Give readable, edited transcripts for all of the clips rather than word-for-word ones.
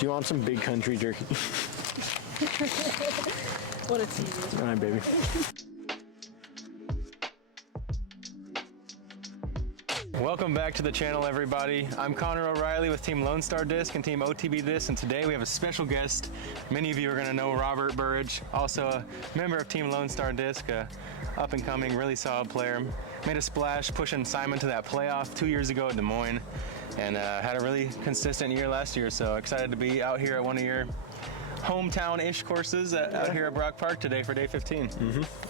Do you want some big country jerky? What a tease. All right, baby. Welcome back to the channel, everybody. I'm Connor O'Reilly with Team Lone Star Disc and Team OTB Discs, and today we have a special guest. Many of you are going to know Robert Burridge, also a member of Team Lone Star Disc, up and coming, really solid player. Made a splash pushing Simon to that playoff 2 years ago at Des Moines, and had a really consistent year last year, so excited to be out here at one of your hometown-ish courses out here at Brock Park today for day 15.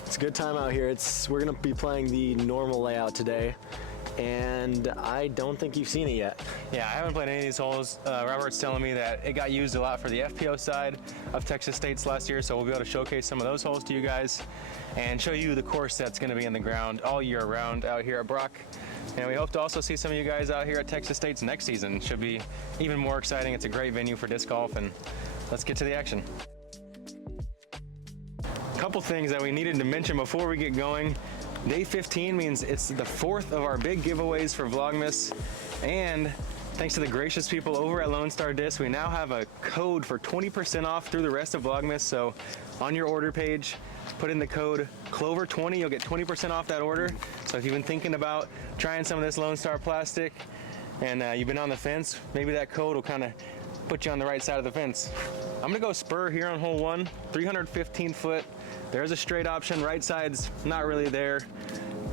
It's a good time out here. We're going to be playing the normal layout today, and I don't think you've seen it yet. Yeah, I haven't played any of these holes. Robert's telling me that it got used a lot for the FPO side of Texas State's last year, so we'll be able to showcase some of those holes to you guys and show you the course that's going to be in the ground all year round out here at Brock. And we hope to also see some of you guys out here at Texas State's next season. Should be even more exciting. It's a great venue for disc golf, and let's get to the action. A couple things that we needed to mention before we get going. Day 15 means it's the fourth of our big giveaways for Vlogmas, and thanks to the gracious people over at Lone Star Disc, we now have a code for 20% off through the rest of Vlogmas. So on your order page, put in the code Clover20, you'll get 20% off that order. So if you've been thinking about trying some of this Lone Star plastic and you've been on the fence, maybe that code will kind of put you on the right side of the fence. I'm gonna go spur here on hole 1, 315 foot. There's a straight option, right side's not really there.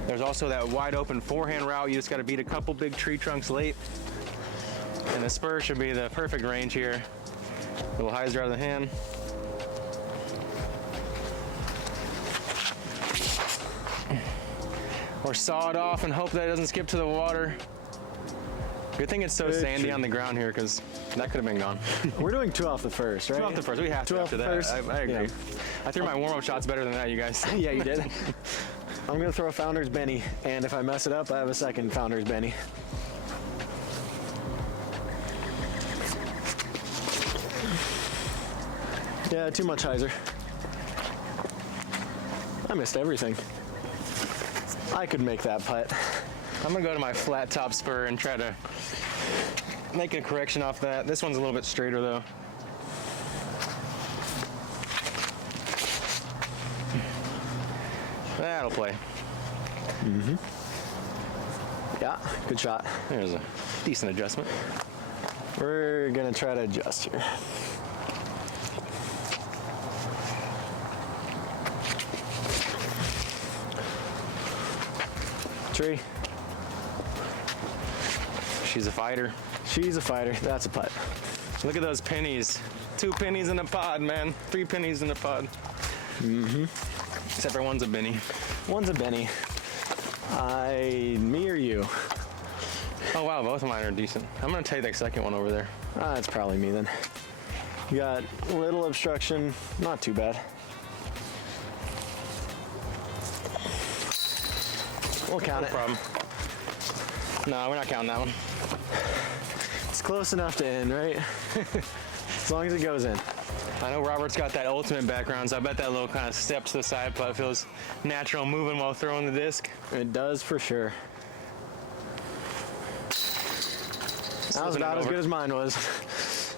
There's also that wide open forehand route. You just gotta beat a couple big tree trunks late. And the spur should be the perfect range here. Little hyzer out of the hand. Or saw it off and hope that it doesn't skip to the water. Good thing it's so sandy on the ground here, because that could have been gone. We're doing 2 off the first, right? 2 off the first. We have to after that. I agree. Yeah. I threw my warm-up shots better than that, you guys. Yeah, you did. I'm going to throw a Founder's Benny, and if I mess it up, I have a second Founder's Benny. Yeah, too much hyzer. I missed everything. I could make that putt. I'm gonna go to my flat top spur and try to make a correction off that. This one's a little bit straighter though. That'll play. Yeah, good shot. There's a decent adjustment. We're gonna try to adjust here. Tree. She's a fighter. She's a fighter. That's a putt. Look at those pennies. 2 pennies in a pod, man. 3 pennies in a pod. Except for one's a Benny. One's a Benny. Me or you? Oh wow, both of mine are decent. I'm gonna take that second one over there. It's probably me then. You got a little obstruction, not too bad. We'll count it. No problem. No, we're not counting that one. It's close enough to end, right? As long as it goes in. I know Robert's got that ultimate background, so I bet that little kind of step to the side putt feels natural moving while throwing the disc. It does for sure. That was about as good as mine was.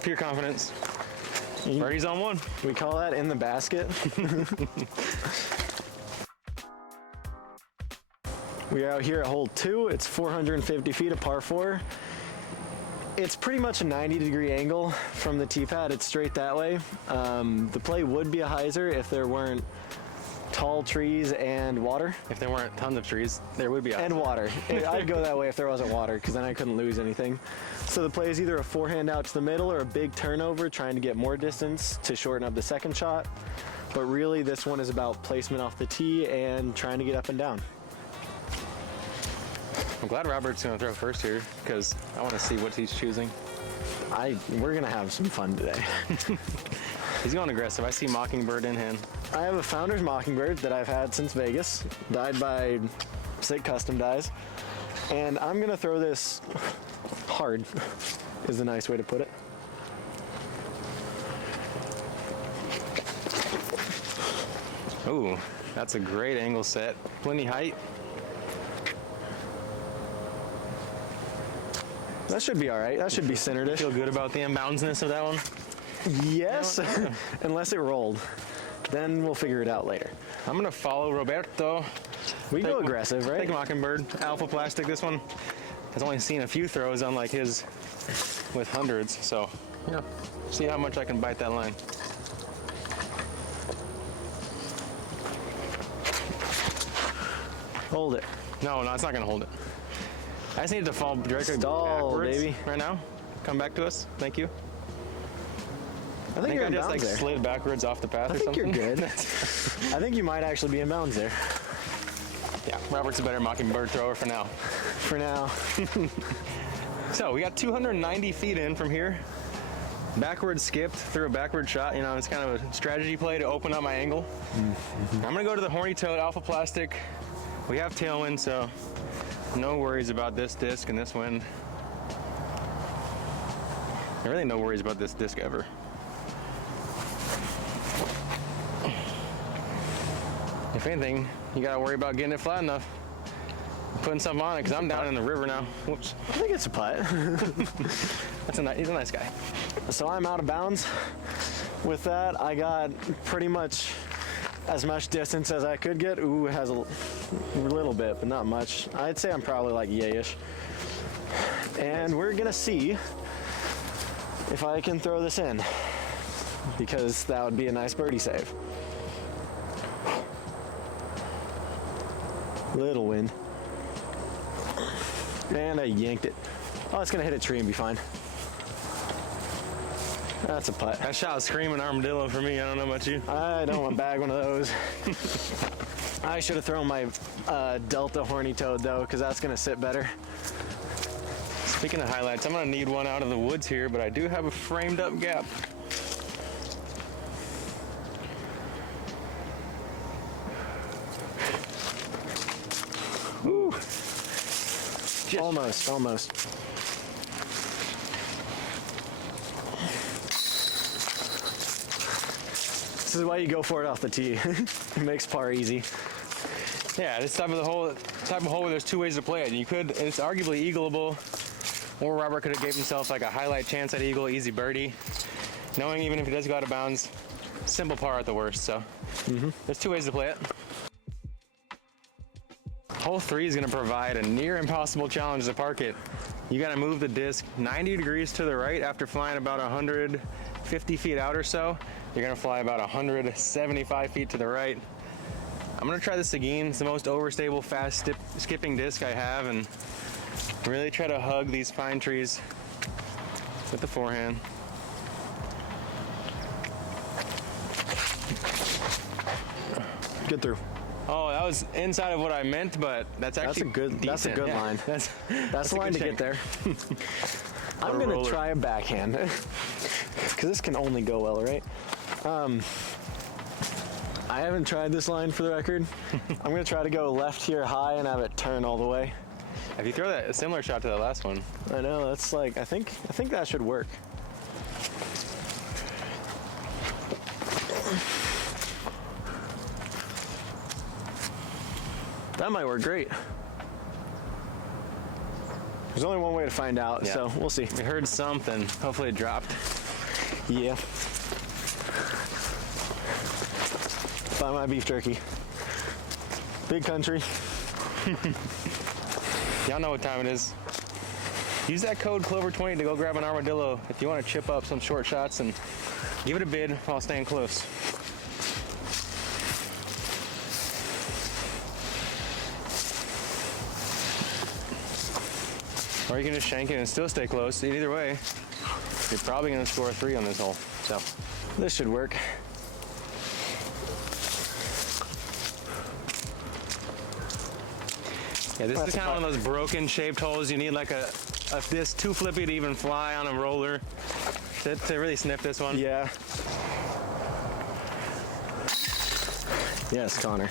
Pure confidence. Birdie's on 1. We call that in the basket. We are out here at hole 2. It's 450 feet, a par 4. It's pretty much a 90-degree angle from the tee pad. It's straight that way. The play would be a hyzer if there weren't tall trees and water. If there weren't tons of trees, there would be a hyzer. And water. I'd go that way if there wasn't water, because then I couldn't lose anything. So the play is either a forehand out to the middle or a big turnover, trying to get more distance to shorten up the second shot. But really, this one is about placement off the tee and trying to get up and down. I'm glad Robert's going to throw first here, because I want to see what he's choosing. We're going to have some fun today. He's going aggressive. I see Mockingbird in hand. I have a Founder's Mockingbird that I've had since Vegas, dyed by Sick Custom Dyes. And I'm going to throw this hard, is the nice way to put it. Ooh, that's a great angle set. Plenty height. That should be all right. That should be centered-ish. Feel good about the inboundsness of that one? Yes, unless it rolled. Then we'll figure it out later. I'm gonna follow Roberto. We go aggressive, right? Take Mockingbird, Alpha Plastic. This one has only seen a few throws, unlike his with hundreds. So, yeah, see how much I can bite that line. Hold it. No, it's not gonna hold it. I just need it to fall directly Stall, backwards baby. right now. Come back to us. Thank you. I think you're I in just bounds there. slid backwards off the path I or think something. you're good. I think you might actually be in bounds there. Yeah, Robert's a better Mockingbird thrower for now. For now. So we got 290 feet in from here. Backward skipped through a backward shot. You know, it's kind of a strategy play to open up my angle. I'm gonna go to the horny toad Alpha Plastic. We have tailwind, so no worries about this disc and this wind. Really no worries about this disc ever. If anything, you gotta worry about getting it flat enough. Putting something on it, because I'm down in the river now. Whoops. I think it's a putt. He's a nice guy. So I'm out of bounds. With that, I got pretty much as much distance as I could get. Ooh, it has a little bit, but not much. I'd say I'm probably like yay-ish. And we're gonna see if I can throw this in, because that would be a nice birdie save. Little wind. And I yanked it. Oh, it's gonna hit a tree and be fine. That's a putt. That shot was screaming armadillo for me. I don't know about you. I don't want to bag one of those. I should have thrown my Delta Horny Toad though, because that's gonna sit better. Speaking of highlights, I'm gonna need one out of the woods here, but I do have a framed up gap. Woo. Almost. This is why you go for it off the tee. It makes par easy. Yeah, this type of hole where there's two ways to play it. It's arguably eagleable, or Robert could have gave himself like a highlight chance at eagle, easy birdie. Knowing even if he does go out of bounds, simple par at the worst. So there's two ways to play it. Hole 3 is going to provide a near impossible challenge to park it. You got to move the disc 90 degrees to the right after flying about 150 feet out or so. You're going to fly about 175 feet to the right. I'm going to try this again. It's the most overstable, fast skipping disc I have, and really try to hug these pine trees with the forehand. Good through. Oh, that was inside of what I meant, but that's actually That's a good yeah. line. That's the a line good to get shank. there. I'm a gonna roller. try a backhand because this can only go well, right? I haven't tried this line for the record. I'm gonna try to go left here high and have it turn all the way. If you throw a similar shot to the last one, I know, that's like, I think that should work. That might work great. There's only one way to find out, Yeah. so we'll see. we heard something. Hopefully it dropped. Yeah. Buy my beef jerky. Big country. Y'all know what time it is. Use that code Clover20 to go grab an armadillo if you want to chip up some short shots and give it a bid while staying close. Or you can just shank it and still stay close. Either way, you're probably going to score a 3 on this hole. So This should work. yeah, this That's is kind of one of those broken shaped holes. You need like a this too flippy to even fly on a roller to really sniff this one. Yeah. Yes, Connor.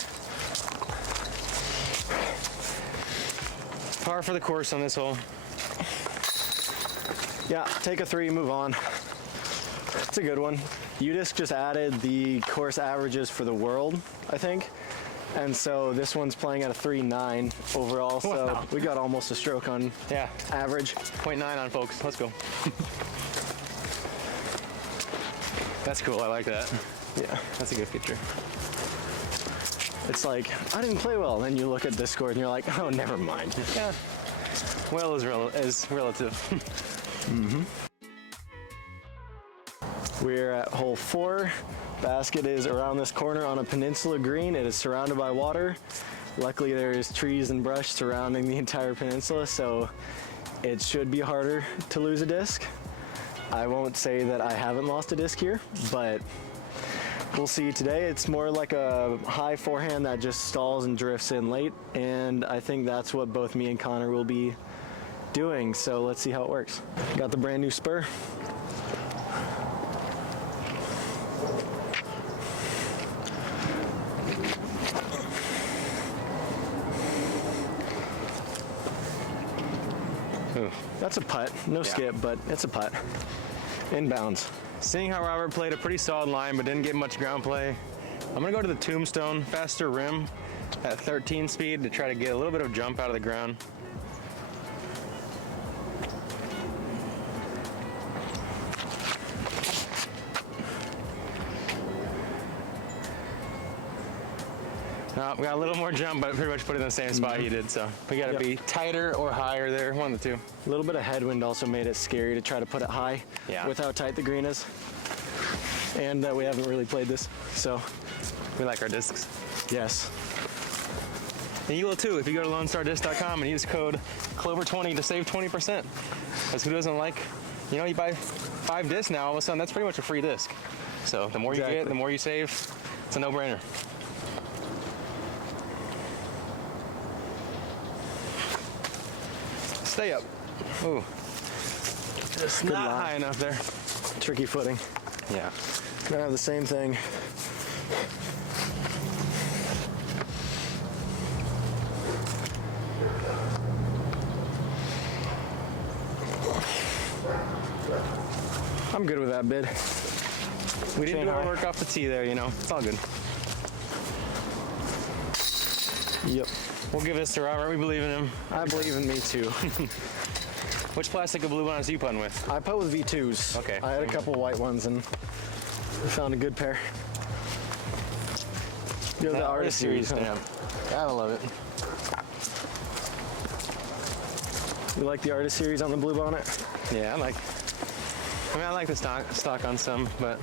Par for the course on this hole. Yeah, take a 3, move on. It's a good one. UDisc just added the course averages for the world, I think. And so this one's playing at a 3.9 overall, so Wow. we got almost a stroke on Yeah, average. 0.9 on folks. Let's go. That's cool. I like that. Yeah. That's a good feature. It's like, I didn't play well. Then you look at Discord and you're like, oh, never mind. Yeah. Well is relative. Mm-hmm. We're at hole 4. Basket is around this corner on a peninsula green. It is surrounded by water. Luckily, there is trees and brush surrounding the entire peninsula, so it should be harder to lose a disc. I won't say that I haven't lost a disc here, but we'll see today. It's more like a high forehand that just stalls and drifts in late, and I think that's what both me and Connor will be doing, so let's see how it works. Got the brand new spur. Ooh. That's a putt, no skip, but it's a putt. Inbounds. Seeing how Robert played a pretty solid line but didn't get much ground play, I'm gonna go to the tombstone, faster rim at 13 speed to try to get a little bit of jump out of the ground. We got a little more jump, but pretty much put it in the same spot he did, so we gotta be tighter or higher there, one of the two. A little bit of headwind also made it scary to try to put it high with how tight the green is. And we haven't really played this, so. We like our discs. Yes. And you will too if you go to LoneStarDisc.com and use code Clover20 to save 20%. Because who doesn't like, you know, you buy 5 discs now, all of a sudden that's pretty much a free disc. So the more you get, the more you save. It's a no-brainer. Stay up. Ooh. Just not high enough there. Tricky footing. Yeah. Gonna have the same thing. I'm good with that bid. We didn't do our work off the tee there, you know. It's all good. Yep. We'll give this to Robert. We believe in him. I believe in me too. Which plastic of blue bonds are you putting with? I put with V2s. Okay. I had a couple white ones and we found a good pair. You have the Artist Series stamp. Gotta love it. You like the Artist Series on the blue bonnet? Yeah, I like the stock on some, but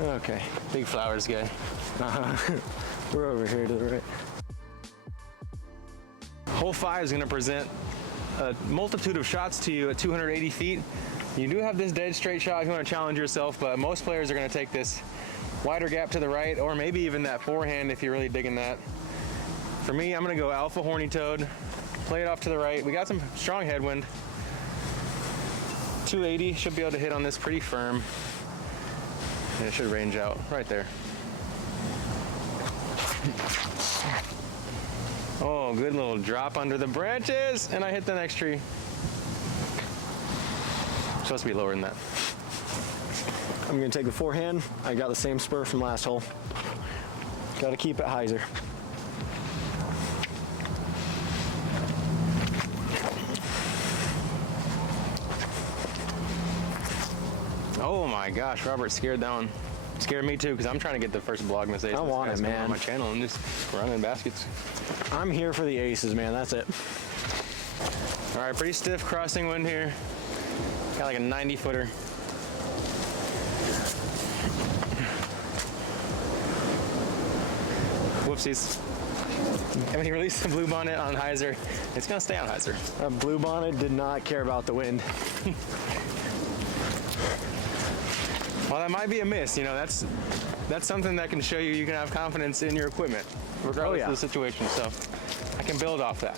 okay. Big flowers guy. We're over here to the right. Hole 5 is going to present a multitude of shots to you at 280 feet. You do have this dead straight shot if you want to challenge yourself, but most players are going to take this wider gap to the right, or maybe even that forehand if you're really digging that. For me, I'm going to go alpha horny toad, play it off to the right. We got some strong headwind. 280, should be able to hit on this pretty firm. And it should range out right there. Oh, good little drop under the branches, and I hit the next tree. Supposed to be lower than that. I'm gonna take the forehand. I got the same spur from last hole. Gotta keep it hyzer. Oh my gosh, Robert scared that one. Scared me too, because I'm trying to get the first Vlogmas ace. I want it, man. On my channel and just running baskets. I'm here for the aces, man. That's it. All right, pretty stiff crossing wind here. Got like a 90-footer. Whoopsies. And when you release the blue bonnet on hyzer, it's gonna stay on hyzer. Blue bonnet did not care about the wind. Well, that might be a miss. You know, that's something that can show you can have confidence in your equipment, regardless of the situation. So I can build off that.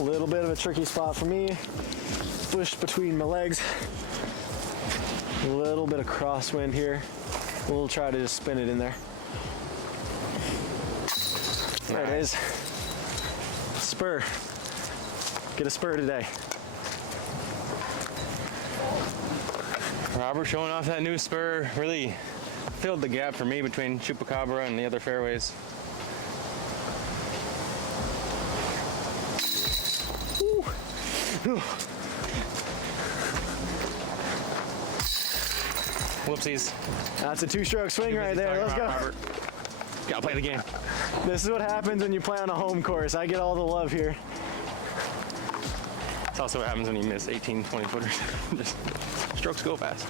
A little bit of a tricky spot for me. Bush between my legs. A little bit of crosswind here. We'll try to just spin it in there. There it is. Spur. Get a spur today. Robert showing off that new spur really filled the gap for me between Chupacabra and the other fairways. Whoopsies. That's a 2-stroke swing right there. Let's go. Robert. Gotta play the game. This is what happens when you play on a home course. I get all the love here. It's also what happens when you miss 18, 20 footers. Just strokes go fast.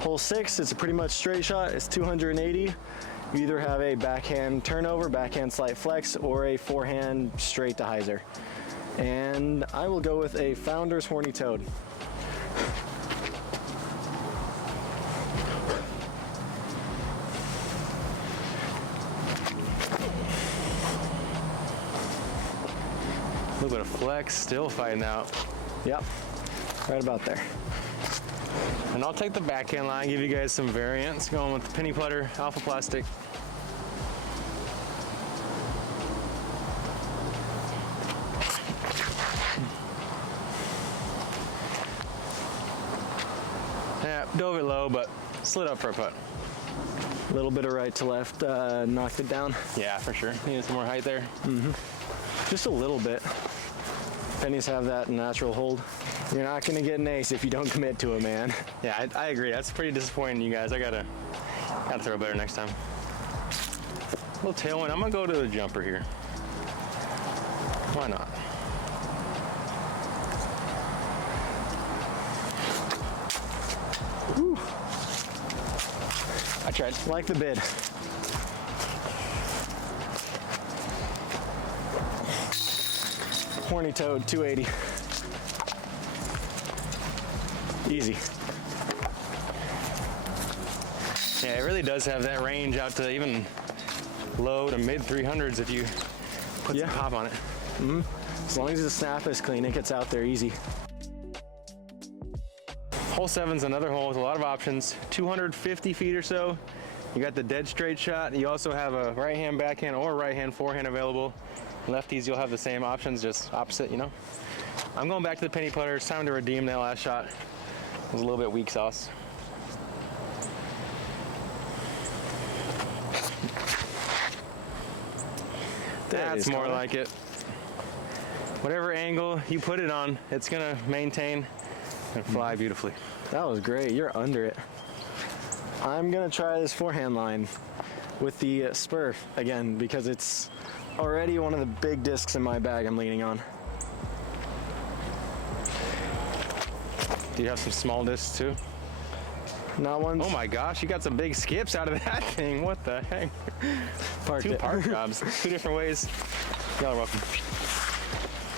Hole 6, it's a pretty much straight shot. It's 280. You either have a backhand turnover, backhand slight flex, or a forehand straight to hyzer. And I will go with a Founder's Horny Toad. A little bit of flex, still fighting out. Yep, right about there. And I'll take the backhand line, give you guys some variants, going with the penny putter, alpha plastic. Yeah, dove it low, but slid up for a putt. A little bit of right to left, knocked it down. Yeah, for sure. Needed some more height there. Just a little bit. Pennies have that natural hold. You're not gonna get an ace if you don't commit to it, man. Yeah, I agree. That's pretty disappointing, you guys. I gotta throw better next time. A little tailwind. I'm gonna go to the jumper here. Why not? Whew. I tried. Like the bid. Horny Toad, 280. Easy. Yeah, it really does have that range out to even low to mid 300s if you put some pop on it. As long as the snap is clean, it gets out there easy. Hole 7's another hole with a lot of options. 250 feet or so. You got the dead straight shot. You also have a right hand backhand or right hand forehand available. Lefties, you'll have the same options, just opposite, you know. I'm going back to the penny putter. It's time to redeem that last shot. It was a little bit weak sauce. That's more like it. Whatever angle you put it on, it's gonna maintain and fly beautifully. That was great. You're under it. I'm gonna try this forehand line with the spur again because it's already one of the big discs in my bag I'm leaning on. Do you have some small discs too? Not one. Oh my gosh, you got some big skips out of that thing. What the heck? Two park jobs, 2 different ways. Y'all are welcome.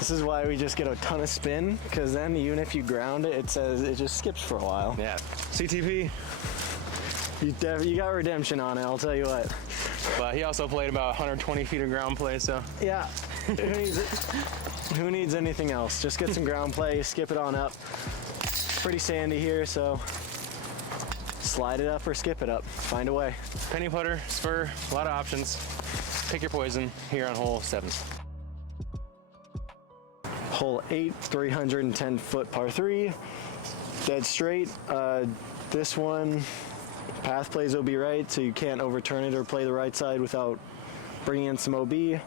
This is why we just get a ton of spin, because then even if you ground it, it says it just skips for a while. Yeah, CTP. You got redemption on it, I'll tell you what. But he also played about 120 feet of ground play, so. Yeah, who needs anything else? Just get some ground play, skip it on up. Pretty sandy here, so slide it up or skip it up. Find a way. Penny putter, spur, a lot of options. Pick your poison here on hole 7. Hole 8, 310 foot par 3, dead straight. This one, path plays OB right, so you can't overturn it or play the right side without bringing in some OB.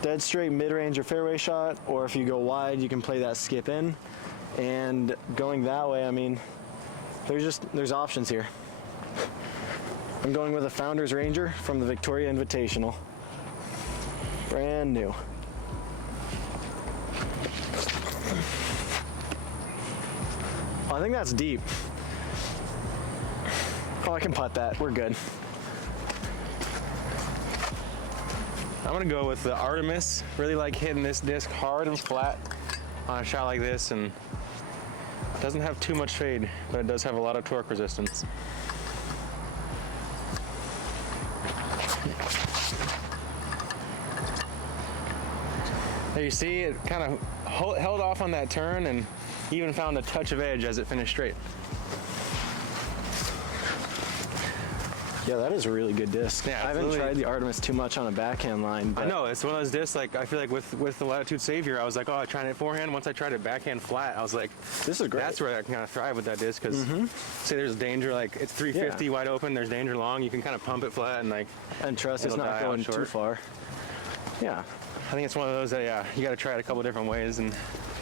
Dead straight mid-range or fairway shot, or if you go wide, you can play that skip in. And going that way, I mean, there's options here. I'm going with a Founder's Ranger from the Victoria Invitational. Brand new. I think that's deep. Oh, I can putt that. We're good. I'm gonna go with the Artemis. Really like hitting this disc hard and flat on a shot like this, and it doesn't have too much fade, but it does have a lot of torque resistance. There you see, it kind of held off on that turn and even found a touch of edge as it finished straight. Yeah, that is a really good disc. Yeah, I haven't tried the Artemis too much on a backhand line. But I know, it's one of those discs, like, I feel like with the Latitude Savior, I was like, oh, I tried it forehand. Once I tried it backhand flat, I was like, this is great. That's where I can kind of thrive with that disc, because say there's danger, like, it's 350 wide open, there's danger long, you can kind of pump it flat and, like, and trust it's not going too far. Yeah. I think it's one of those that, yeah, you got to try it a couple different ways and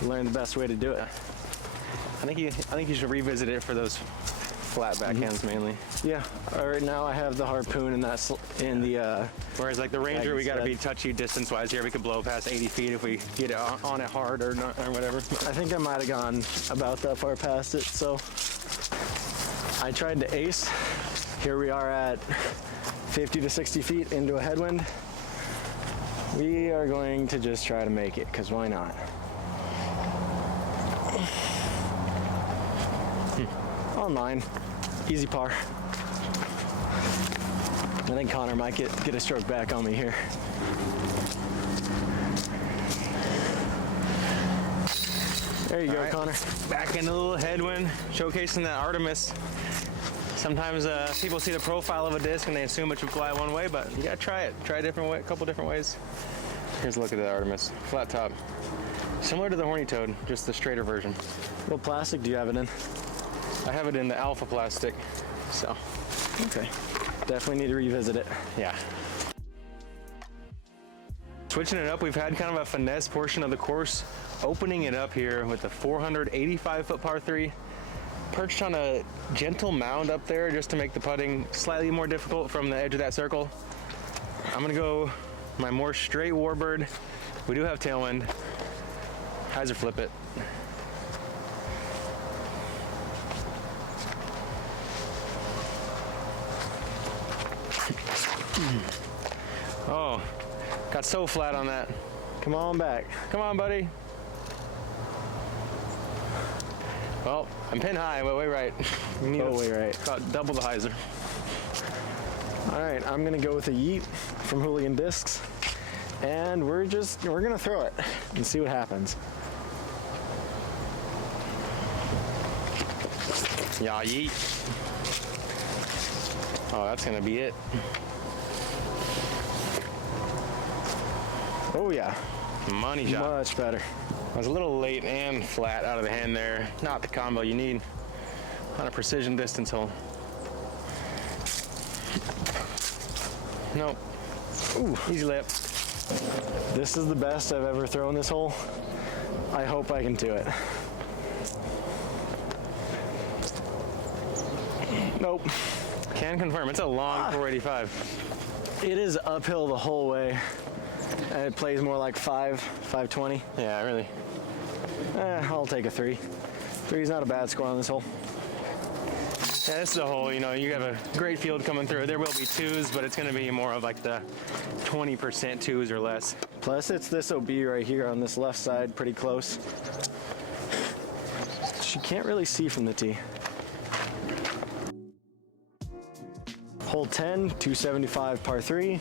learn the best way to do it. I think you should revisit it for those flat backhands mainly. Yeah. Right now I have the harpoon in that in the. Whereas like the Ranger, we got to be touchy distance-wise here. We could blow past 80 feet if we get it on it hard or not or whatever. I think I might have gone about that far past it. So I tried to ace. Here we are at 50 to 60 feet into a headwind. We are going to just try to make it, because why not? Online, easy par. I think Connor might get a stroke back on me here. There you go, right. Connor. Back in a little headwind, showcasing that Artemis. Sometimes people see the profile of a disc and they assume it should fly one way, but you gotta try it. Try a couple different ways. Here's a look at the Artemis, flat top. Similar to the Horny Toad, just the straighter version. What plastic do you have it in? I have it in the Alpha plastic, so. Okay, definitely need to revisit it. Yeah. Switching it up, we've had kind of a finesse portion of the course, opening it up here with the 485-foot par 3. Perched on a gentle mound up there just to make the putting slightly more difficult from the edge of that circle. I'm gonna go my more straight warbird. We do have tailwind. Hyzer flip it. Oh, got so flat on that. Come on back. Come on, buddy. Well, I'm pin high, but way right. You need way right. About double the hyzer. All right, I'm gonna go with a yeet from Hooligan Discs, and we're gonna throw it and see what happens. Yeah, yeet. Oh, that's gonna be it. Oh yeah, Money shot. much better. I was a little late and flat out of the hand there. Not the combo you need on a precision distance hole. Nope. Ooh, easy layup. This is the best I've ever thrown this hole. I hope I can do it. Nope. Can confirm, it's a long 485. It is uphill the whole way, and it plays more like 520. Yeah, really. I'll take a 3. 3 is not a bad score on this hole. Yeah, this is a hole, you know, you have a great field coming through. There will be 2s, but it's going to be more of like the 20% 2s or less. Plus, it's this OB right here on this left side, pretty close. She can't really see from the tee. Hole 10, 275 par 3.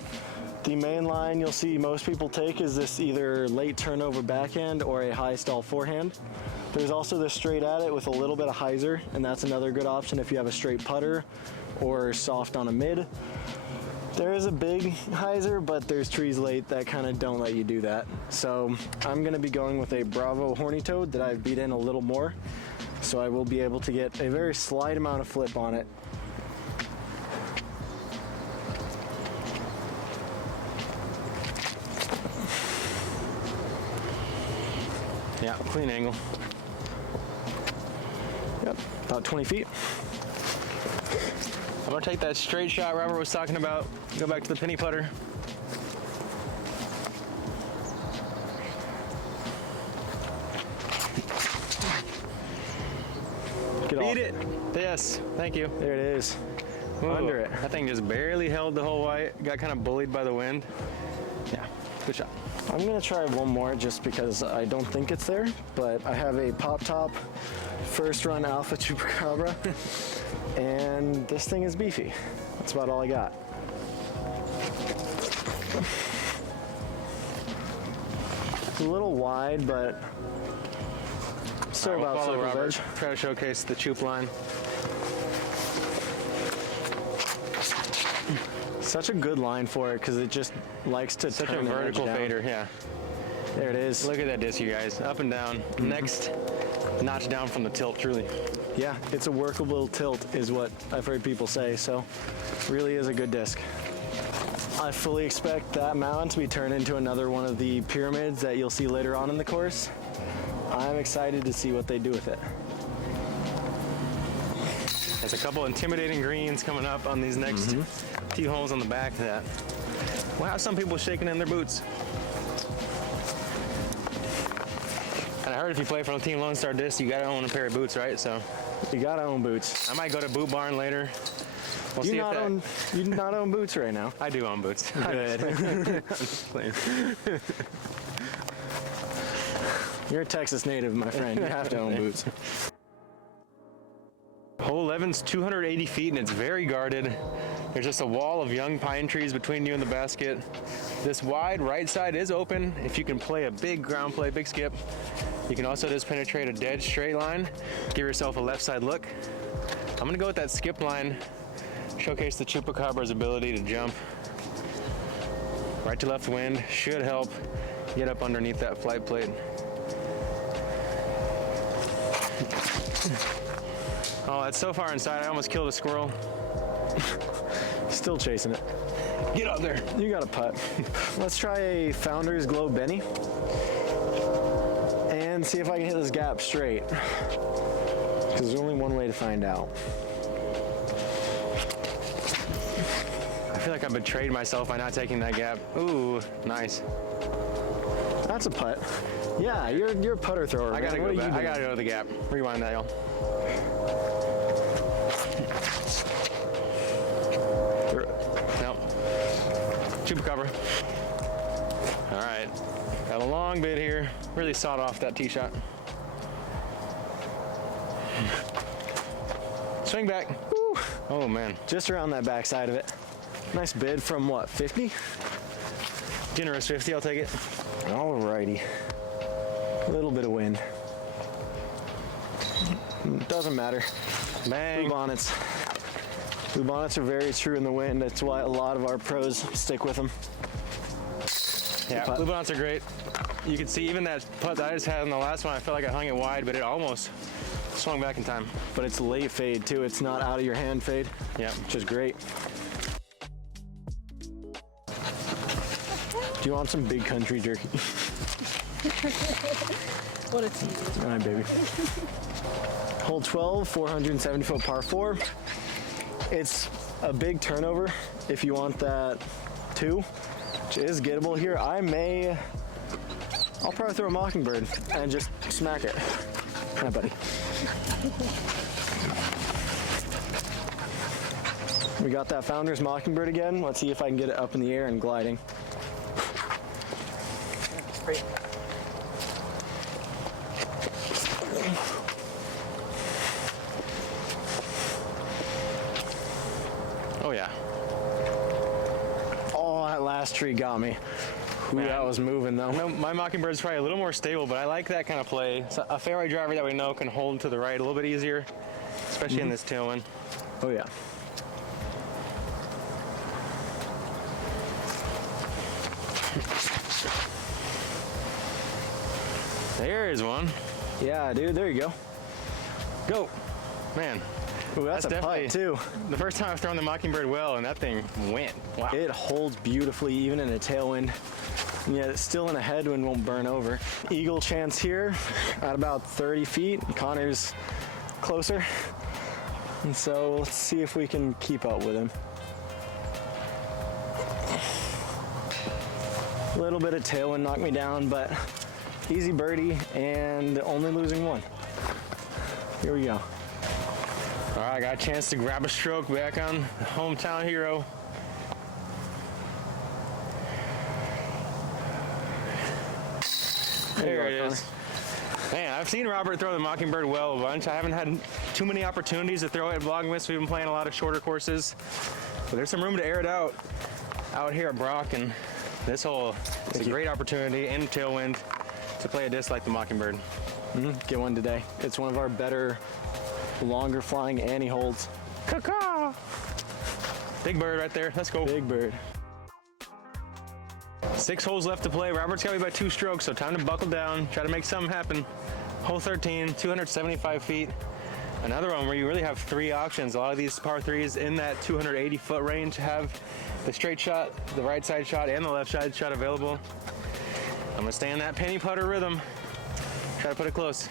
The main line you'll see most people take is this either late turnover backhand or a high stall forehand. There's also this straight at it with a little bit of hyzer, and that's another good option if you have a straight putter or soft on a mid. There is a big hyzer, but there's trees late that kind of don't let you do that. So I'm gonna be going with a Bravo Horny Toad that I've beat in a little more. So I will be able to get a very slight amount of flip on it. Yeah, clean angle. Yep, about 20 feet. I'm gonna take that straight shot Robert was talking about. Go back to the penny putter. Get Beat off it. Yes, thank you. There it is. Ooh, Under it. That thing just barely held the whole way. Got kind of bullied by the wind. Yeah, good shot. I'm gonna try one more just because I don't think it's there, but I have a pop top first run Alpha Chupacabra, and this thing is beefy. That's about all I got. It's a little wide, but still All right, about we'll follow circle's Robert. edge. Try to showcase the Chup line. Such a good line for it because it just likes to Such turn a and vertical edge down. fader, yeah. There it is. Look at that disc, you guys. Up and down. Next notch down from the tilt, truly. Yeah, it's a workable tilt is what I've heard people say, so really is a good disc. I fully expect that mountain to be turned into another one of the pyramids that you'll see later on in the course. I'm excited to see what they do with it. There's a couple intimidating greens coming up on these next few holes on the back of that. We'll have some people shaking in their boots. And I heard if you play from Team Lone Star Discs, you gotta own a pair of boots, right? So You gotta own boots. I might go to Boot Barn later. We'll You see not if that... own you do not own boots right now. I do own boots. Good. Just playing. You're a Texas native, my friend. You have to own boots. Hole 11's 280 feet and it's very guarded. There's just a wall of young pine trees between you and the basket. This wide right side is open if you can play a big ground play, big skip. You can also just penetrate a dead straight line, give yourself a left side look. I'm gonna go with that skip line, showcase the Chupacabra's ability to jump. Right to left wind should help get up underneath that flight plate. Oh, that's so far inside, I almost killed a squirrel. Still chasing it. Get up there. You got a putt. Let's try a Founders Glow Benny and see if I can hit this gap straight. Because there's only one way to find out. I feel like I betrayed myself by not taking that gap. Ooh, nice. That's a putt. Yeah, you're a putter thrower. I gotta man. go What are back. you I gotta doing? go to the gap. Rewind that, y'all. Nope. Chupacabra. All right. Got a long bit here. Really sawed off that tee shot. Swing back. Woo. Oh man. Just around that back side of it. Nice bid from what, 50? Generous 50. I'll take it. Alrighty. A little bit of wind. Doesn't matter. Bang. Blue bonnets. Blue bonnets are very true in the wind. That's why a lot of our pros stick with them. Yeah, putt. blue bonnets are great. You can see even that putt that I just had in the last one, I felt like I hung it wide, but it almost swung back in time. But it's late fade too. It's not out of your hand fade. Yeah. Which is great. Do you want some big country jerky? What a tease. All right, baby. Hole 12, 470-foot par 4. It's a big turnover if you want that 2, which is gettable here. I'll probably throw a Mockingbird and just smack it. Hi, buddy. We got that Founders Mockingbird again. Let's see if I can get it up in the air and gliding. Great. Oh yeah. Oh, that last tree got me. Ooh, Man. that was moving though. No, my Mockingbird's probably a little more stable, but I like that kind of play. It's a fairway driver that we know can hold to the right a little bit easier, especially in this tailwind. Oh yeah. There is one. Yeah, dude, there you go. Go. Man, Ooh, that's a definitely putt too. the first time I've thrown the Mockingbird well, and that thing went. Wow. It holds beautifully even in a tailwind. And yet it's still in a headwind, won't burn over. Eagle chance here at about 30 feet. Connor's closer. And so let's see if we can keep up with him. A little bit of tailwind knocked me down, but easy birdie and only losing one. Here we go. All right, I got a chance to grab a stroke back on hometown hero. There it is. Man, I've seen Robert throw the Mockingbird well a bunch. I haven't had too many opportunities to throw it at Vlogmas. We've been playing a lot of shorter courses. But there's some room to air it out here at Brock, and this hole is a great opportunity in tailwind to play a disc like the Mockingbird. Get one today. It's one of our better, longer flying Annie holds. Caw-caw. Big bird right there. Let's go. Big bird. 6 holes left to play. Robert's got me by 2 strokes, so time to buckle down, try to make something happen. Hole 13, 275 feet. Another one where you really have 3 options. A lot of these par 3s in that 280-foot range have the straight shot, the right side shot, and the left side shot available. I'm gonna stay in that penny putter rhythm. Try to put it close.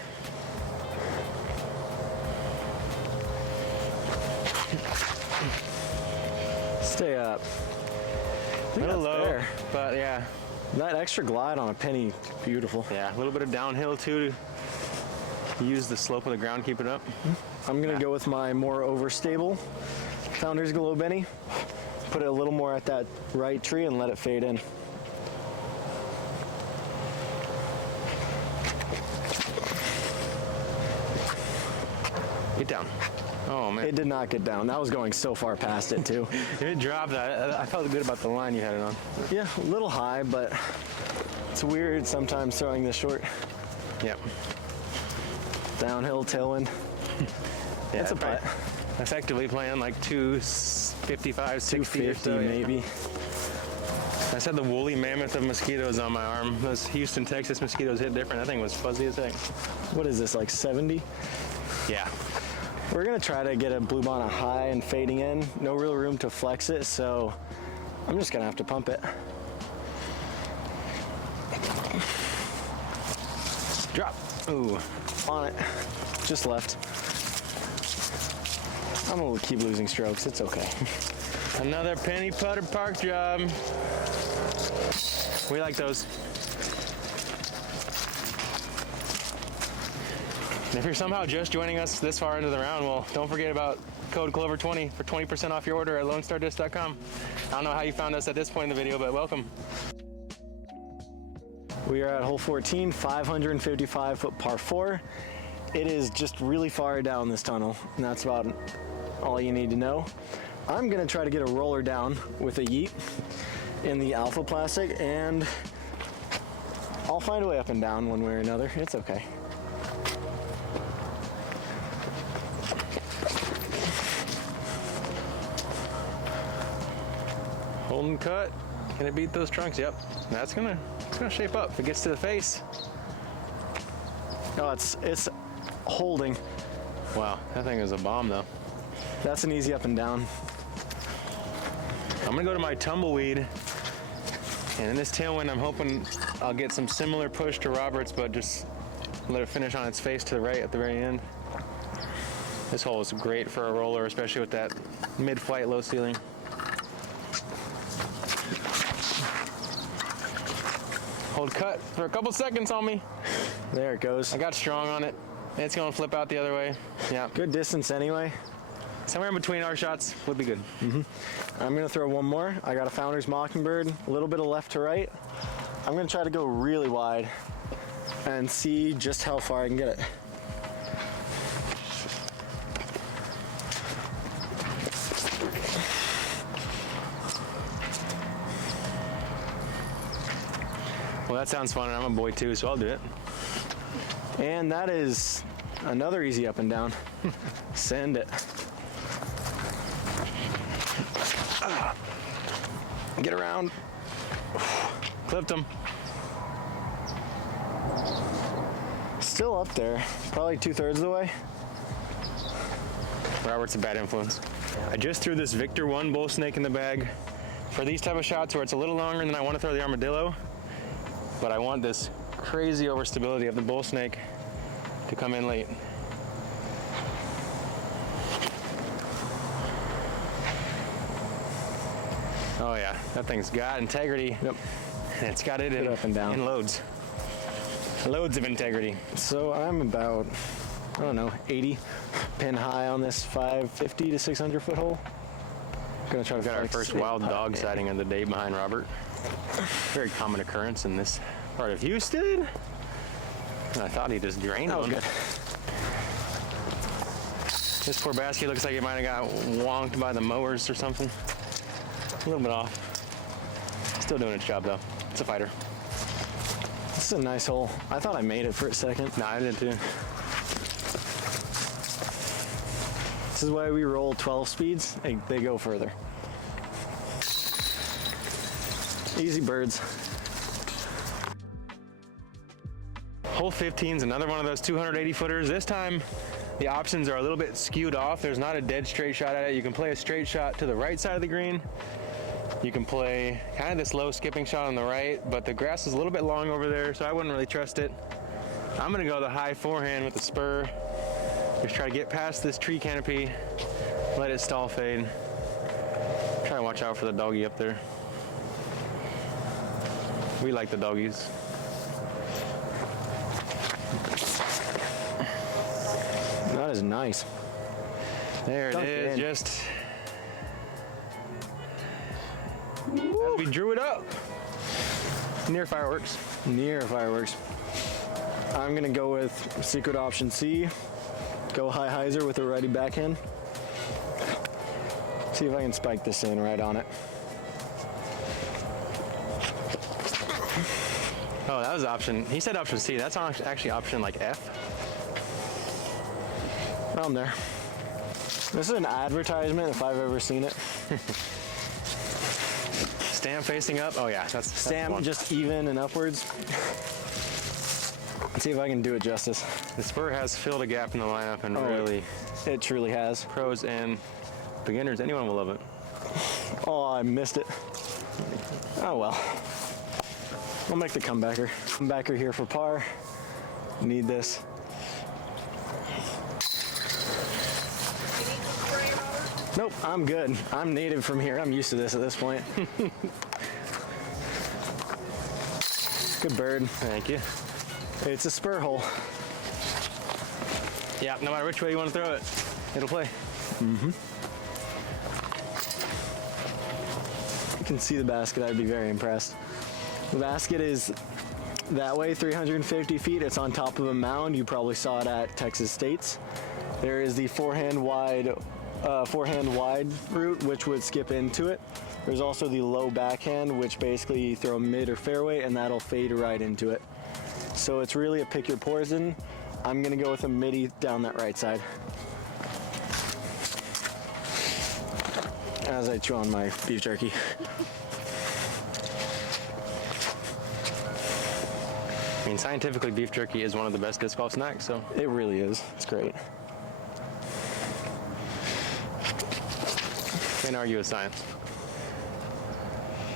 Stay up. A little low, fair. but yeah. That extra glide on a penny, beautiful. Yeah, a little bit of downhill too to use the slope of the ground, keep it up. I'm gonna go with my more overstable Founders Glow Benny. Put it a little more at that right tree and let it fade in. Get down. Oh man. It did not get down. That was going so far past it too. If it dropped, I felt good about the line you had it on. Yeah, a little high, but it's weird sometimes throwing this short. Yep. Downhill, tailwind. Yeah, It's a putt. Effectively playing like 255, 60 or 250 so. Yeah. maybe. I said the woolly mammoth of mosquitoes on my arm. Those Houston, Texas mosquitoes hit different. That thing was fuzzy as heck. What is this, like 70? Yeah. We're gonna try to get a blue bonnet high and fading in. No real room to flex it, so I'm just gonna have to pump it. Drop. Ooh. On it. Just left. I'm gonna keep losing strokes. It's okay. Another penny putter park job. We like those. And if you're somehow just joining us this far into the round, well, don't forget about code Clover20 for 20% off your order at LoneStarDisc.com. I don't know how you found us at this point in the video, but welcome. We are at hole 14, 555-foot par 4. It is just really far down this tunnel, and that's about all you need to know. I'm gonna try to get a roller down with a yeet in the alpha plastic, and I'll find a way up and down one way or another. It's okay. Holding cut. Can it beat those trunks? Yep. It's gonna shape up. If it gets to the face. No, it's holding. Wow, that thing is a bomb though. That's an easy up and down. I'm gonna go to my tumbleweed, and in this tailwind, I'm hoping I'll get some similar push to Roberts, but just let it finish on its face to the right at the very end. This hole is great for a roller, especially with that mid-flight low ceiling. Hold cut for a couple seconds on me. There it goes. I got strong on it. It's gonna flip out the other way. Yeah, Good distance anyway. somewhere in between our shots would be good. I'm gonna throw one more. I got a Founders Mockingbird, a little bit of left to right. I'm gonna try to go really wide and see just how far I can get it. Well, that sounds fun, and I'm a boy too, so I'll do it. And that is another easy up and down. Send it. Get around. Clipped him. Still up there, probably 2/3 of the way. Robert's a bad influence. I just threw this Victor 1 bull snake in the bag for these type of shots where it's a little longer than I want to throw the armadillo, but I want this crazy overstability of the bull snake to come in late. Oh yeah, that thing's got integrity. Yep. And it's got it Good in, up and down. in loads. Loads of integrity. So I'm about, I don't know, 80 pin high on this 550 to 600 foot hole. Gonna try to Got our flex first it wild up. dog sighting of the day behind Robert. Very common occurrence in this part of Houston. And I thought he just drained That was one. good. This poor basket looks like it might have got wonked by the mowers or something. A little bit off. Still doing its job though. It's a fighter. This is a nice hole. I thought I made it for a second. Nah, I did too. This is why we roll 12 speeds. They go further. Easy birds. Hole 15 is another one of those 280 footers. This time the options are a little bit skewed off. There's not a dead straight shot at it. You can play a straight shot to the right side of the green. You can play kind of this low skipping shot on the right, but the grass is a little bit long over there, so I wouldn't really trust it. I'm gonna go the high forehand with the spur. Just try to get past this tree canopy, let it stall fade. Try Try to watch out for the doggy up there. We like the doggies. That is nice. There it Dunk is, in. just as we drew it up. Near fireworks. Near fireworks. I'm gonna go with secret option C. Go high hyzer with a righty backhand. See if I can spike this in right on it. Oh, that was option. He said option C. That's actually option like F. I'm there. This is an advertisement if I've ever seen it. Stamp facing up. Oh yeah, that's Stamp one. just even and upwards. Let's see if I can do it justice. The spur has filled a gap in the lineup, and Oh, really, It truly has. pros and beginners, anyone will love it. Oh, I missed it. Oh well. I'll make the comebacker. Comebacker here for par. Need this. Nope, I'm good. I'm native from here. I'm used to this at this point. Good bird. Thank you. It's a spur hole. Yeah, no matter which way you want to throw it, it'll play. You can see the basket. I'd be very impressed. The basket is that way, 350 feet. It's on top of a mound. You probably saw it at Texas State's. There is the forehand wide route, which would skip into it. There's also the low backhand, which basically you throw mid or fairway, and that'll fade right into it. So it's really a pick your poison. I'm gonna go with a midi down that right side. As I chew on my beef jerky. I mean, scientifically, beef jerky is one of the best disc golf snacks, so. It really is. It's great. Can't argue with science.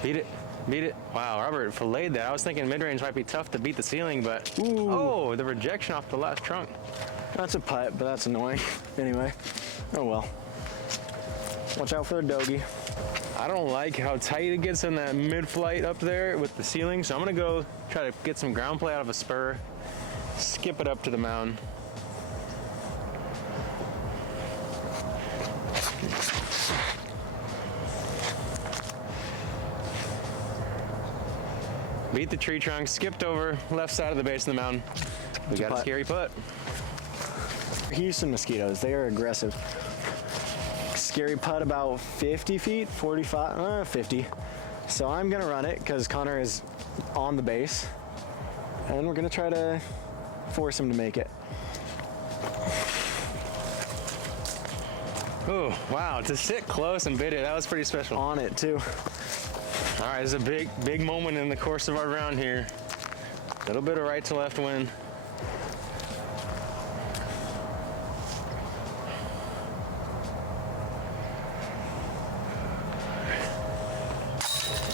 Beat it. Beat it. Wow, Robert filleted that. I was thinking mid-range might be tough to beat the ceiling, but oh, the rejection off the last trunk. That's a putt, but that's annoying. Anyway, oh well. Watch out for the doggy. I don't like how tight it gets in that mid-flight up there with the ceiling, so I'm gonna go try to get some ground play out of a spur, skip it up to the mound. Beat the tree trunk, skipped over left side of the base of the mountain. We got a putt. scary putt. Houston mosquitoes, they are aggressive. Scary putt about 50 feet, 45, 50. So I'm gonna run it because Connor is on the base, and we're gonna try to force him to make it. Oh, wow, to sit close and bid it, that was pretty special. On it too. All right, this is a big moment in the course of our round here. A little bit of right to left wind.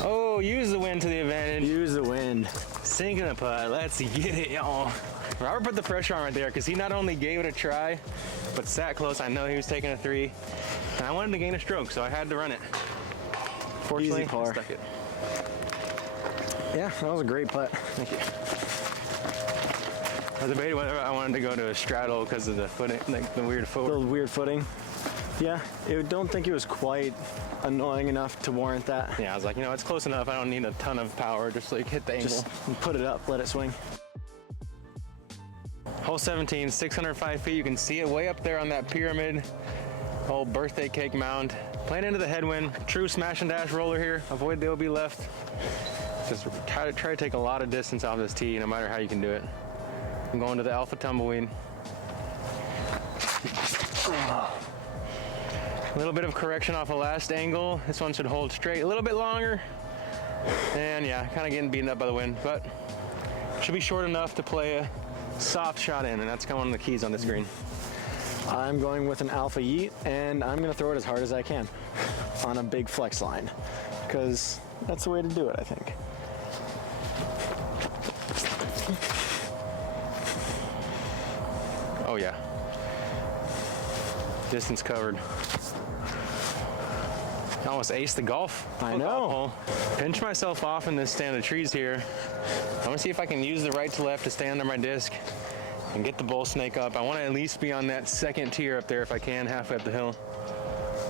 Oh, use the wind to the advantage. Use the wind. Sinking the putt. Let's get it, y'all. Robert put the pressure on right there because he not only gave it a try, but sat close. I know he was taking a three, and I wanted to gain a stroke, so I had to run it. Fortunately, Easy par. I stuck it. Yeah, that was a great putt. Thank you. I was debating whether I wanted to go to a straddle because of the footing, like the weird The footwork. weird footing. Yeah, I don't think it was quite annoying enough to warrant that. Yeah, I was like, you know, it's close enough. I don't need a ton of power. Just like hit the angle. Just put it up, let it swing. Hole 17, 605 feet. You can see it way up there on that pyramid. Old birthday cake mound. Playing into the headwind. True smash and dash roller here. Avoid the OB left. Just try to take a lot of distance off this tee, no matter how you can do it. I'm going to the alpha tumbleweed. A little bit of correction off a last angle. This one should hold straight a little bit longer. And yeah, kind of getting beaten up by the wind, but should be short enough to play a soft shot in, and that's kind of one of the keys on this green. I'm going with an alpha yeet, and I'm going to throw it as hard as I can on a big flex line, because that's the way to do it, I think. Oh yeah. Distance covered. I almost aced the golf. I know. Hole. Pinch myself off in this stand of trees here. I'm gonna see if I can use the right to left to stay under my disc and get the bull snake up. I want to at least be on that second tier up there if I can, halfway up the hill.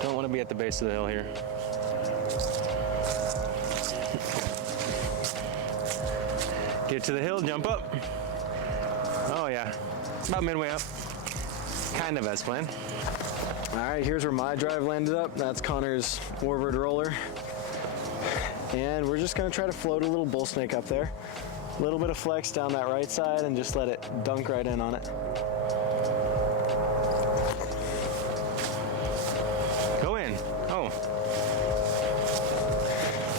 Don't want to be at the base of the hill here. Get to the hill, jump up. Oh yeah, about midway up. Kind of as planned. All right, here's where my drive landed up. That's Connor's Warbird roller. And we're just gonna try to float a little bull snake up there. A little bit of flex down that right side and just let it dunk right in on it. Go in. Oh.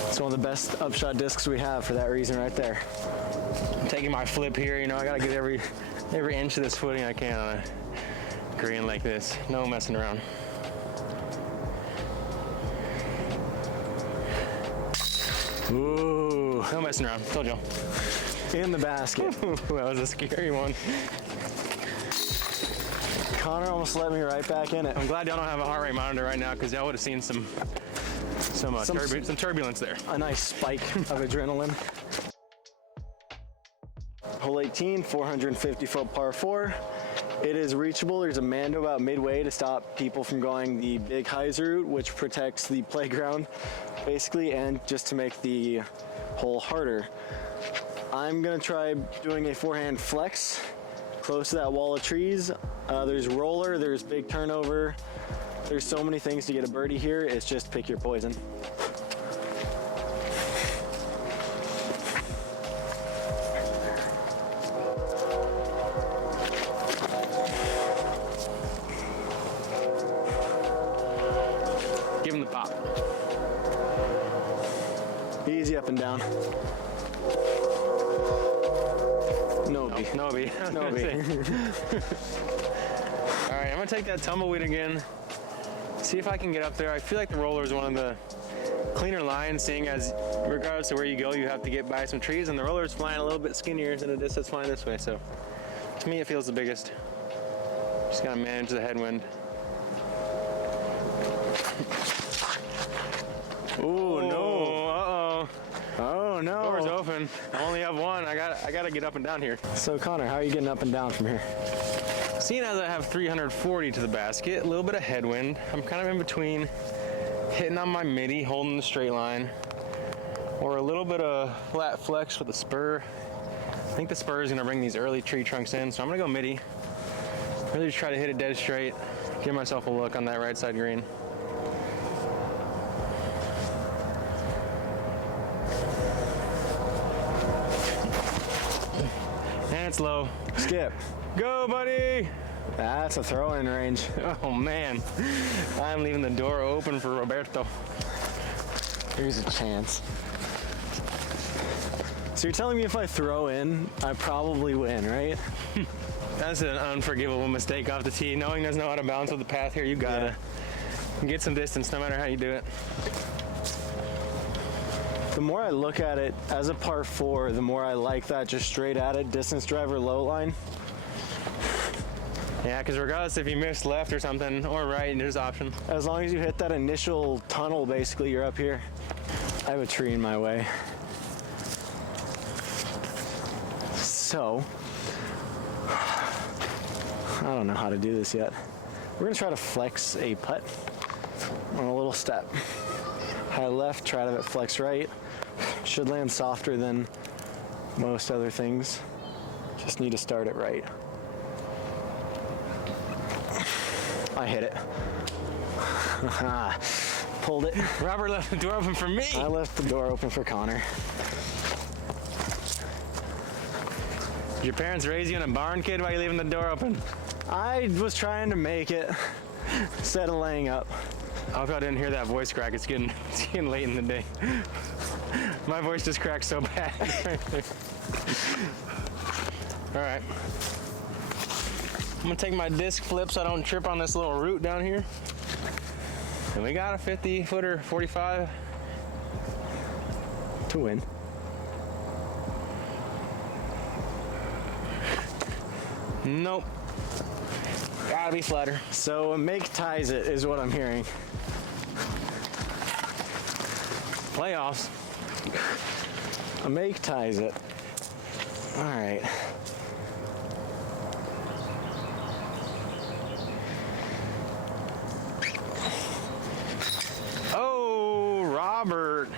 It's one of the best upshot discs we have for that reason right there. I'm taking my flip here, you know, I gotta get every inch of this footing I can on a green like this. No messing around. Ooh. No messing around, told you. In the basket. That was a scary one. Connor almost let me right back in it. I'm glad y'all don't have a heart rate monitor right now because y'all would have seen some turbulence there. A nice spike of adrenaline. Hole 18, 450 foot par 4. It is reachable. There's a mando about midway to stop people from going the big hyzer route, which protects the playground basically, and just to make the hole harder. I'm gonna try doing a forehand flex close to that wall of trees. There's roller, there's big turnover. There's so many things to get a birdie here. It's just pick your poison. Give him the pop. Easy up and down. No B. No B. No B. All right, I'm gonna take that tumbleweed again. See if I can get up there. I feel like the roller is one of the cleaner lines, seeing as regardless of where you go, you have to get by some trees, and the roller is flying a little bit skinnier than it is that's flying this way. So to me, it feels the biggest. Just gotta manage the headwind. Ooh, no. Uh-oh. Oh, no. Door's open. I only have one. I gotta get up and down here. So, Connor, how are you getting up and down from here? Seeing as I have 340 to the basket, a little bit of headwind, I'm kind of in between hitting on my midi, holding the straight line, or a little bit of flat flex with the spur. I think the spur is gonna bring these early tree trunks in, so I'm gonna go midi. Really just try to hit it dead straight, give myself a look on that right side green. And it's low. Skip. Go, buddy! That's a throw-in range. Oh man, I'm leaving the door open for Roberto. Here's a chance. So you're telling me if I throw in, I probably win, right? That's an unforgivable mistake off the tee. Knowing there's no out of bounds with the path here, you gotta get some distance no matter how you do it. The more I look at it as a par 4, the more I like that just straight at it, distance driver low line. Yeah, because regardless if you miss left or something, or right, there's option. As long as you hit that initial tunnel, basically, you're up here. I have a tree in my way. So, I don't know how to do this yet. We're gonna try to flex a putt on a little step. High left, try to flex right. Should land softer than most other things. Just need to start it right. I hit it. Pulled it. Robert left the door open for me. I left the door open for Connor. Did your parents raise you in a barn, kid? Why are you leaving the door open? I was trying to make it instead of laying up. I hope y'all didn't hear that voice crack. It's getting late in the day. My voice just cracked so bad. All right. I'm gonna take my disc flip so I don't trip on this little root down here. And we got a 50 footer, 45. To win. Nope. Gotta be flatter. So make ties it is what I'm hearing. playoffs. A make ties it. All right. Oh, Robert.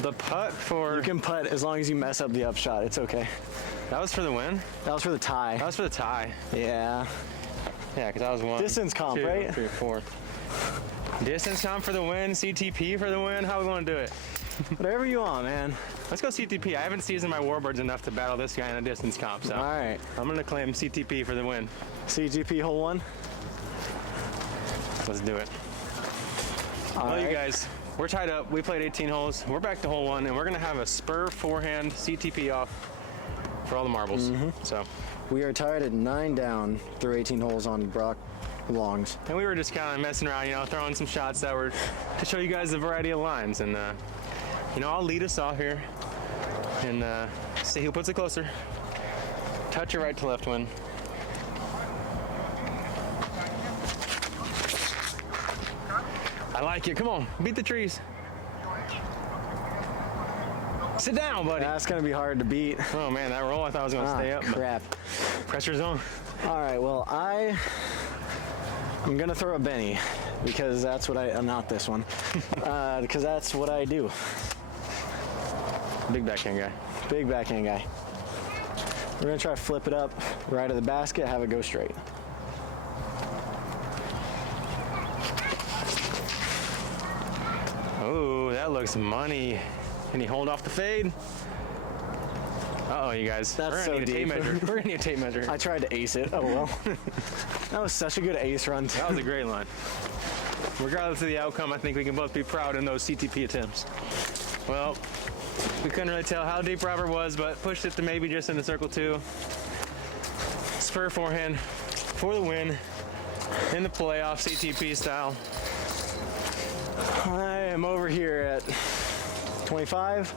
The putt for... You can putt as long as you mess up the upshot. It's okay. That was for the win? That was for the tie. That was for the tie. Yeah. Yeah, because that was 1, Distance comp, 2, right? 3, 4. Distance comp for the win, CTP for the win. How are we going to do it? Whatever you want, man. Let's go CTP. I haven't seasoned my Warbirds enough to battle this guy in a distance comp, so All right. I'm going to claim CTP for the win. CGP hole 1. Let's do it. All Well, right. you guys, we're tied up. We played 18 holes. We're back to hole 1, and we're going to have a spur forehand CTP off for all the marbles. So, We are tied at 9 down through 18 holes on Brock Longs. and we were just kind of messing around, you know, throwing some shots that were to show you guys the variety of lines. And, you know, I'll lead us off here and see who puts it closer. Touch your right to left win. I like it. Come on, beat the trees. Sit down, buddy. That's gonna be hard to beat. Oh man, that roll I thought was gonna stay up. but Crap. Pressure's on. All right, well, I'm gonna throw a Benny because that's what not this one, because that's what I do. Big backhand guy. Big backhand guy. We're gonna try to flip it up right of the basket, have it go straight. Oh, that looks money. Can he hold off the fade? Uh-oh, you guys. That's We're so gonna need a tape deep. measure. We're gonna need a tape measure. I tried to ace it. Oh well. That was such a good ace run. That was a great line. Regardless of the outcome, I think we can both be proud in those CTP attempts. Well, we couldn't really tell how deep Robert was, but pushed it to maybe just into circle 2. Spur forehand for the win in the playoff CTP style. I am over here at 25.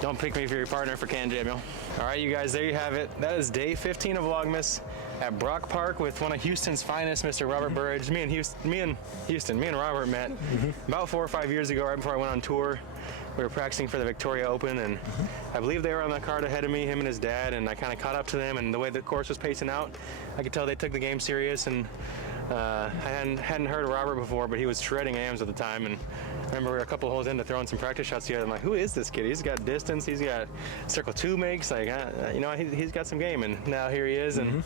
Don't pick me for your partner for Can Jamil. All right, you guys, there you have it. That is day 15 of Vlogmas at Brock Park with one of Houston's finest, Mr. Robert Burridge. Me and Robert met about 4 or 5 years ago, right before I went on tour. We were practicing for the Victoria Open, and I believe they were on the card ahead of me, him and his dad, and I kind of caught up to them, and the way the course was pacing out, I could tell they took the game serious, and I hadn't heard of Robert before, but he was shredding AMs at the time, and I remember we were a couple holes into throwing some practice shots together. I'm like, who is this kid? He's got distance, he's got circle 2 makes, like, you know, he's got some game, and now here he is, and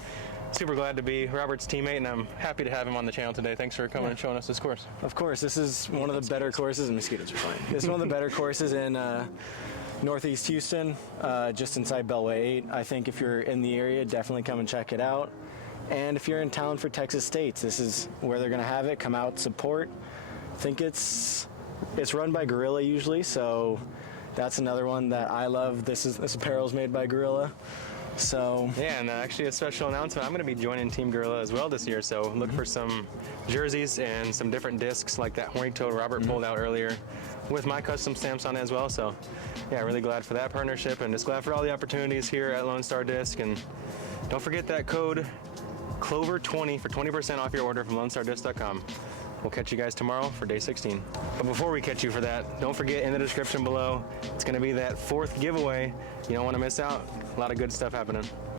super glad to be Robert's teammate, and I'm happy to have him on the channel today. Thanks for coming and showing us this course. Of course, this is one of the better courses, and mosquitoes are fine. This is one of the better courses in Northeast Houston, just inside Beltway 8. I think if you're in the area, definitely come and check it out. And if you're in town for Texas States, this is where they're gonna have it. Come out, support. I think it's run by Gorilla usually, so that's another one that I love. This apparel's made by Gorilla. So Yeah, and actually a special announcement. I'm going to be joining Team Gorilla as well this year, so look for some jerseys and some different discs like that horny toad Robert pulled out earlier with my custom stamps on it as well. So yeah, really glad for that partnership, and just glad for all the opportunities here at Lone Star Disc. And don't forget that code CLOVER20 for 20% off your order from LoneStarDisc.com. We'll catch you guys tomorrow for day 16. But before we catch you for that, don't forget in the description below, it's going to be that 4th giveaway. You don't want to miss out. A lot of good stuff happening.